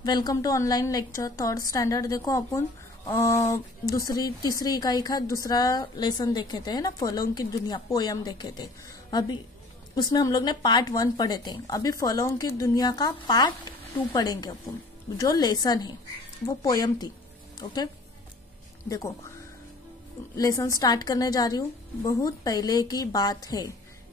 Welcome to online lecture third standard. देखो अपन तीसरी इकाई का दूसरा लेसन देखे थे ना, फलों की दुनिया पोयम देखे थे। अभी उसमें हम लोग ने पार्ट 1 पढ़े थे। अभी फलों की दुनिया का पार्ट 2 पढ़ेंगे अपन। जो लेसन है वो पोयम थी। ओके, देखो लेसन स्टार्ट करने जा रही हूँ। बहुत पहले की बात है,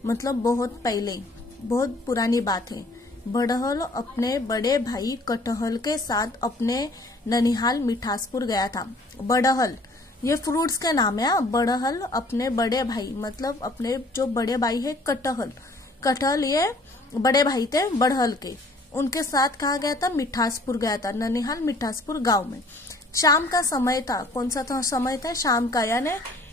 मतलब बहुत पहले, बहुत पुरानी बात है। बड़हल अपने बड़े भाई कटहल के साथ अपने ननिहाल मिठासपुर गया था। बड़हल ये फ्रूट्स के नाम है। बड़हल अपने बड़े भाई, मतलब अपने जो बड़े भाई है कटहल ये बड़े भाई थे बड़हल के, उनके साथ कहा गया था मिठासपुर गया था, ननिहाल मिठासपुर गांव में। शाम का समय था। कौन सा था समय था? शाम का, यानी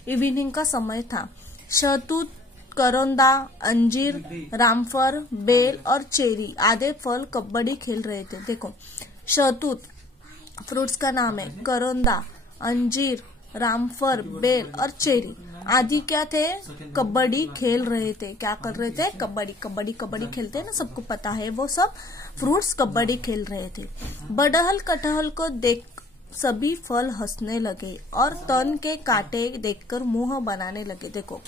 इवनिंग का समय था। शहतूत, करौंदा, अंजीर, रामफल, बेल और चेरी आदि फल कबड्डी खेल रहे थे। देखो शहतूत फ्रूट्स का नाम है, करौंदा, अंजीर, रामफल, बेल और चेरी आदि क्या थे? कबड्डी खेल रहे थे। क्या कर रहे थे? कबड्डी खेलते हैं ना, सबको पता है। वो सब फ्रूट्स कबड्डी खेल रहे थे। बड़हल कटहल को देख सभी फल हंसने लगे और तन के कांटे देखकर मुंह बनाने लगे। देखो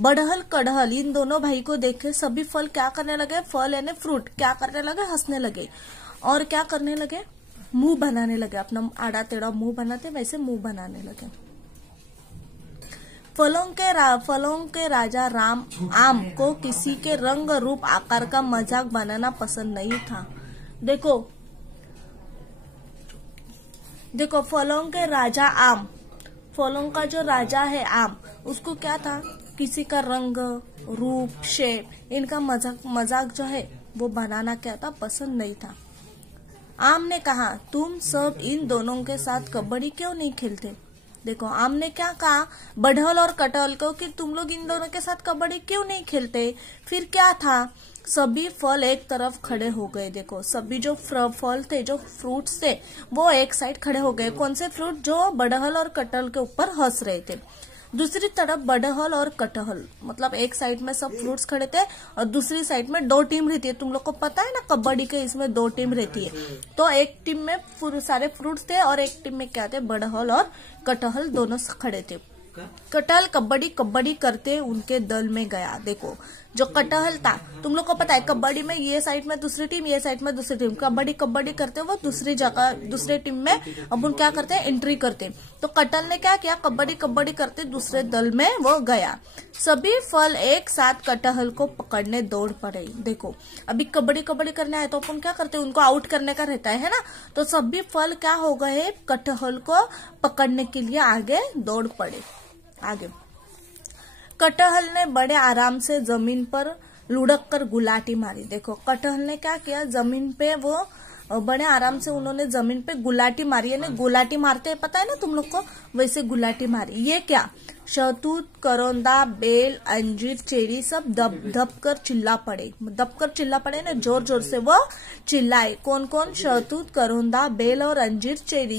बड़हल कटहल इन दोनों भाई को देखे सभी फल क्या करने लगे? फल यानी फ्रूट क्या करने लगे? हंसने लगे। और क्या करने लगे? मुंह बनाने लगे। अपना आड़ा टेढ़ा मुंह बनाते वैसे मुंह बनाने लगे। फलों के राजा राम आम को किसी के रंग रूप आकार का मजाक बनाना पसंद नहीं था। देखो फलों के राजा आम, फलों का जो राजा है आम, उसको क्या था? किसी का रंग रूप शेप इनका मजाक जो है वो बनाना क्या था? पसंद नहीं था। आम ने कहा तुम सब इन दोनों के साथ कबड्डी क्यों नहीं खेलते? देखो आम ने क्या कहा बड़हल और कटहल को कि तुम लोग इन दोनों के साथ कबड्डी क्यों नहीं खेलते? फिर क्या था? सभी फल एक तरफ खड़े हो गए। देखो सभी जो फल थे, जो फ्रूट्स थे, वो एक साइड खड़े हो गए। कौन से फ्रूट? जो बड़हल और कटहल के ऊपर हंस रहे थे। दूसरी तरफ बड़हल और कटहल, मतलब एक साइड में सब फ्रूट्स खड़े थे और दूसरी साइड में 2 टीम रहती है। तुम लोग को पता है ना कबड्डी के, इसमें 2 टीम रहती है। तो एक टीम में सारे फ्रूट्स थे और एक टीम में क्या थे? बड़हल और कटहल दोनों खड़े थे। कटहल कबड्डी करते उनके दल में गया। देखो जो कटहल था, तुम लोग को पता है कबड्डी में ये साइड में दूसरी टीम, ये साइड में दूसरी टीम, कबड्डी करते वो दूसरी जगह दूसरे टीम में अपन क्या करते हैं? एंट्री करते। तो कटहल ने क्या किया? कबड्डी करते दूसरे दल में वो गया। सभी फल एक साथ कटहल को पकड़ने दौड़ पड़े। देखो अभी कबड्डी करने आए तो अपन क्या करते हैं? उनको आउट करने का रहता है ना। तो सभी फल क्या हो गए? कटहल को पकड़ने के लिए आगे दौड़ पड़े। आगे कटहल ने बड़े आराम से जमीन पर लुढ़क कर गुलाटी मारी। देखो कटहल ने क्या किया? जमीन पे वो बड़े आराम से उन्होंने जमीन पे गुलाटी मारी, यानी गुलाटी मारते हैं, पता है ना तुम लोग को, वैसे गुलाटी मारी। ये क्या? शहतूत, करौंदा, बेल, अंजीर, चेरी सब दब कर चिल्ला पड़े ना, जोर जोर से वो चिल्लाए। कौन कौन? शहतूत, करौंदा, बेल और अंजीर, चेरी,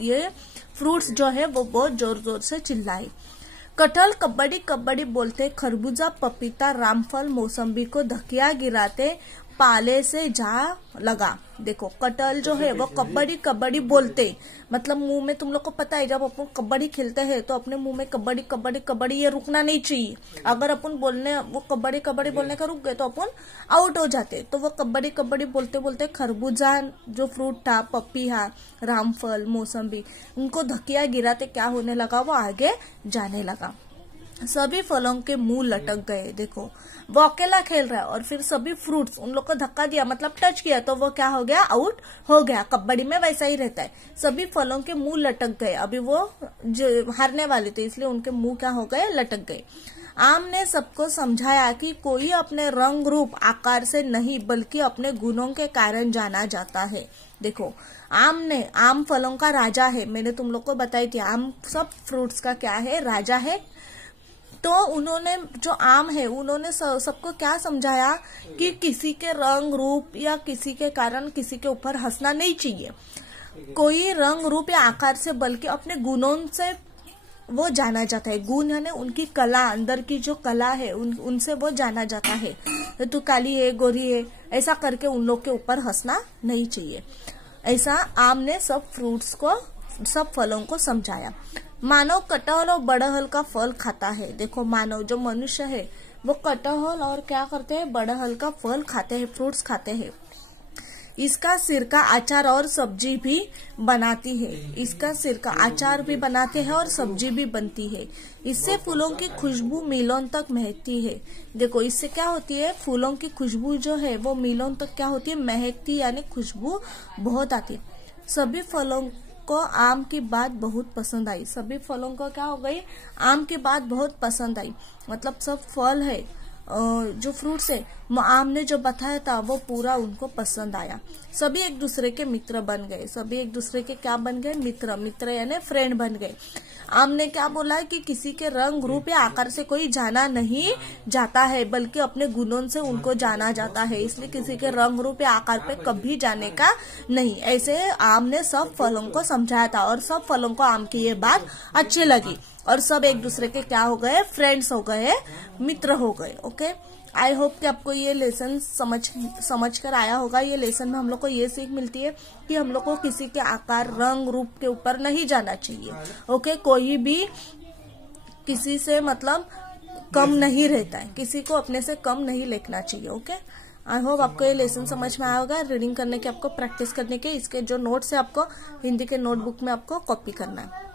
ये फ्रूट्स जो है वो बहुत जोर जोर से चिल्लाए। कटहल कबड्डी बोलते खरबूजा, पपीता, रामफल, मौसम्बी को धकिया गिराते पाले से जा लगा। देखो कटहल जो है वो कबड्डी बोलते, मतलब मुंह में, तुम लोग को पता है जब अपन कबड्डी खेलते हैं तो अपने मुंह में कबड्डी ये रुकना नहीं चाहिए। अगर अपन बोलने वो कबड्डी बोलने का रुक गए तो अपन आउट हो जाते। तो वो कबड्डी बोलते खरबूजा जो फ्रूट था, पपीहा, रामफल, मौसम्बी, उनको धकिया गिराते क्या होने लगा? वो आगे जाने लगा। सभी फलों के मुंह लटक गए। देखो वो अकेला खेल रहा है और फिर सभी फ्रूट्स उन लोग को धक्का दिया, मतलब टच किया, तो वो क्या हो गया? आउट हो गया। कबड्डी में वैसा ही रहता है, सभी फलों के मुंह लटक गए। अभी वो जो हारने वाले थे इसलिए उनके मुंह क्या हो गए? लटक गए। आम ने सबको समझाया कि कोई अपने रंग रूप आकार से नहीं बल्कि अपने गुणों के कारण जाना जाता है। देखो आम फलों का राजा है। मैंने तुम लोग को बताई थी आम सब फ्रूट्स का क्या है? राजा है। तो उन्होंने जो आम है उन्होंने सबको क्या समझाया कि किसी के रंग रूप या किसी के कारण किसी के ऊपर हंसना नहीं चाहिए, कोई रंग रूप या आकार से बल्कि अपने गुणों से वो जाना जाता है। गुण यानी उनकी कला, अंदर की जो कला है उनसे वो जाना जाता है। तो काली है, गोरी है, ऐसा करके उन लोग के ऊपर हंसना नहीं चाहिए। ऐसा आम ने सब फ्रूट्स को, सब फलों को समझाया। मानव कटहल और बड़हल का फल खाता है। देखो मानव जो मनुष्य है वो कटहल और क्या करते हैं, बड़हल का फल खाते हैं, फ्रूट्स खाते हैं। इसका सिरका अचार और सब्जी भी बनाती है। इसका सिरका अचार भी बनाते हैं और सब्जी भी बनती है। इससे फूलों की खुशबू मीलों तक महकती है। देखो इससे क्या होती है, फूलों की खुशबू जो है वो मीलों तक क्या होती है, महकती, यानी खुशबू बहुत आती है। सभी फलों को आम की बात बहुत पसंद आई। सभी फलों को क्या हो गई, आम की बात बहुत पसंद आई। मतलब सब फल है, जो फ्रूट्स है, आम ने जो बताया था वो पूरा उनको पसंद आया। सभी एक दूसरे के मित्र बन गए। सभी एक दूसरे के क्या बन गए, मित्र। मित्र यानी फ्रेंड बन गए। आम ने क्या बोला है कि किसी के रंग, रूप या आकार से कोई जाना नहीं जाता है, बल्कि अपने गुणों से उनको जाना जाता है। इसलिए किसी के रंग, रूप या आकार पे कभी जाने का नहीं। ऐसे आम ने सब फलों को समझाया था और सब फलों को आम की ये बात अच्छी लगी और सब एक दूसरे के क्या हो गए, फ्रेंड्स हो गए, मित्र हो गए। ओके, आई होप कि आपको ये लेसन समझ कर आया होगा। ये लेसन में हम लोग को ये सीख मिलती है कि हम लोग को किसी के आकार, रंग, रूप के ऊपर नहीं जाना चाहिए। ओके, कोई भी किसी से मतलब कम नहीं रहता है, किसी को अपने से कम नहीं लेना चाहिए। ओके, आई होप आपको ये लेसन समझ में आया होगा। रीडिंग करने के, आपको प्रैक्टिस करने के, इसके जो नोट्स है आपको हिंदी के नोटबुक में आपको कॉपी करना है।